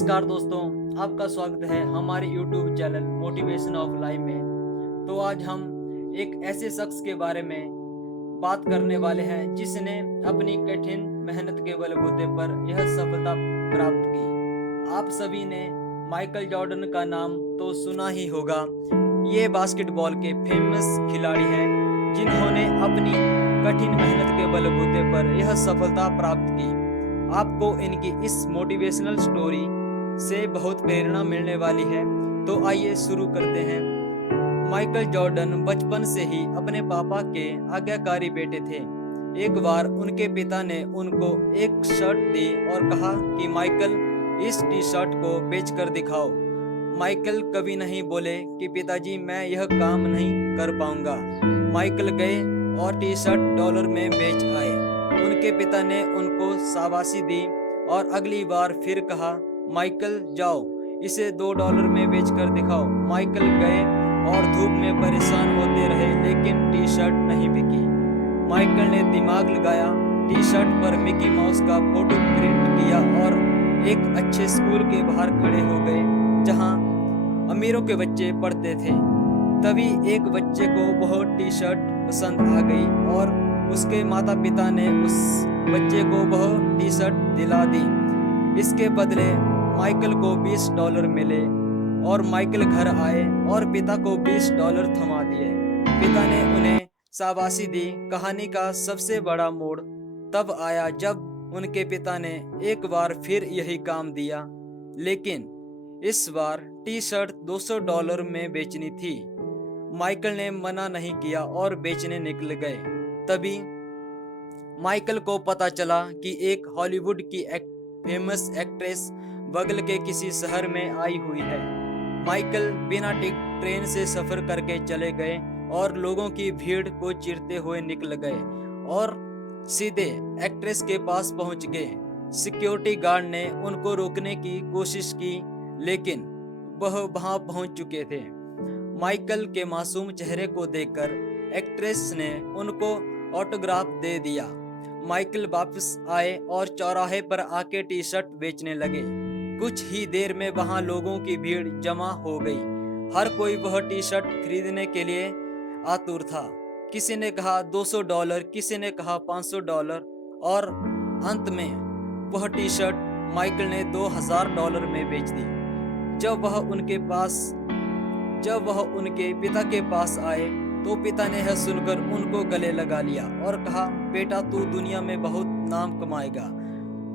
नमस्कार दोस्तों, आपका स्वागत है हमारे YouTube channel motivation of life में। तो आज हम एक ऐसे शख्स के बारे में बात करने वाले हैं जिसने अपनी कठिन मेहनत के बलबूते पर यह सफलता प्राप्त की। आप सभी ने माइकल जॉर्डन का नाम तो सुना ही होगा। ये बास्केटबॉल के फेमस खिलाड़ी हैं जिन्होंने अपनी कठिन मेहनत के बलबूते पर यह सफलता प्राप्त की। आपको इनकी इस मोटिवेशनल स्टोरी से बहुत प्रेरणा मिलने वाली है। तो आइए शुरू करते हैं। माइकल जॉर्डन बचपन से ही अपने पापा के आज्ञाकारी बेटे थे। एक बार उनके पिता ने उनको एक शर्ट दी और कहा कि माइकल, इस टी शर्ट को बेच कर दिखाओ। माइकल कभी नहीं बोले कि पिताजी मैं यह काम नहीं कर पाऊंगा। माइकल गए और टी शर्ट डॉलर में बेच आए। उनके पिता ने उनको शाबाशी दी और अगली बार फिर कहा, माइकल जाओ इसे $2 में बेच कर दिखाओ। माइकल गए और धूप में परेशान होते रहे लेकिन टी शर्ट नहीं बिकी। माइकल ने दिमाग लगाया, टी शर्ट पर मिकी माउस का फोटो प्रिंट किया और एक अच्छे स्कूल के बाहर खड़े हो गए जहां अमीरों के बच्चे पढ़ते थे। तभी एक बच्चे को बहुत टी शर्ट पसंद आ गई और उसके माता पिता ने उस बच्चे को वह टी शर्ट दिला दी। इसके बदले माइकल को $20 मिले और माइकल घर आए और पिता को $20 थमा दिए। पिता ने उन्हें शाबाशी दी। कहानी का सबसे बड़ा मोड़ तब आया जब उनके पिता ने एक बार फिर यही काम दिया, लेकिन इस बार टी शर्ट $200 में बेचनी थी। माइकल ने मना नहीं किया और बेचने निकल गए। तभी माइकल को पता चला कि एक हॉलीवुड की फेमस एक्ट्रेस बगल के किसी शहर में आई हुई है। माइकल बिना टिकट ट्रेन से सफर करके चले गए और लोगों की भीड़ को चीरते हुए निकल गए और सीधे एक्ट्रेस के पास पहुंच गए। सिक्योरिटी गार्ड ने उनको रोकने की कोशिश की लेकिन वह वहां पहुंच चुके थे। माइकल के मासूम चेहरे को देखकर एक्ट्रेस ने उनको ऑटोग्राफ दे दिया। माइकल वापस आए और चौराहे पर आके टी शर्ट बेचने लगे। कुछ ही देर में वहां लोगों की भीड़ जमा हो गई। हर कोई वह टी शर्ट खरीदने के लिए आतुर था। किसी ने कहा $200, किसी ने कहा $500 और अंत में वह टी शर्ट माइकल ने $2000 में बेच दी। जब वह उनके पिता के पास आए तो पिता ने यह सुनकर उनको गले लगा लिया और कहा, बेटा तू दुनिया में बहुत नाम कमाएगा,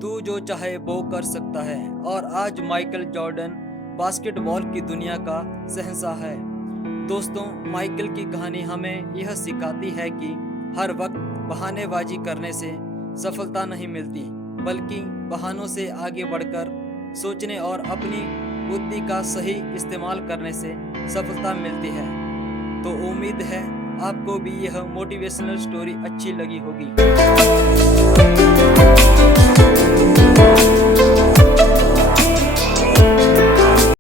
तू जो चाहे वो कर सकता है। और आज माइकल जॉर्डन बास्केटबॉल की दुनिया का शहंशाह है। दोस्तों, माइकल की कहानी हमें यह सिखाती है कि हर वक्त बहानेबाजी करने से सफलता नहीं मिलती, बल्कि बहानों से आगे बढ़कर सोचने और अपनी बुद्धि का सही इस्तेमाल करने से सफलता मिलती है। तो उम्मीद है आपको भी यह मोटिवेशनल स्टोरी अच्छी लगी होगी।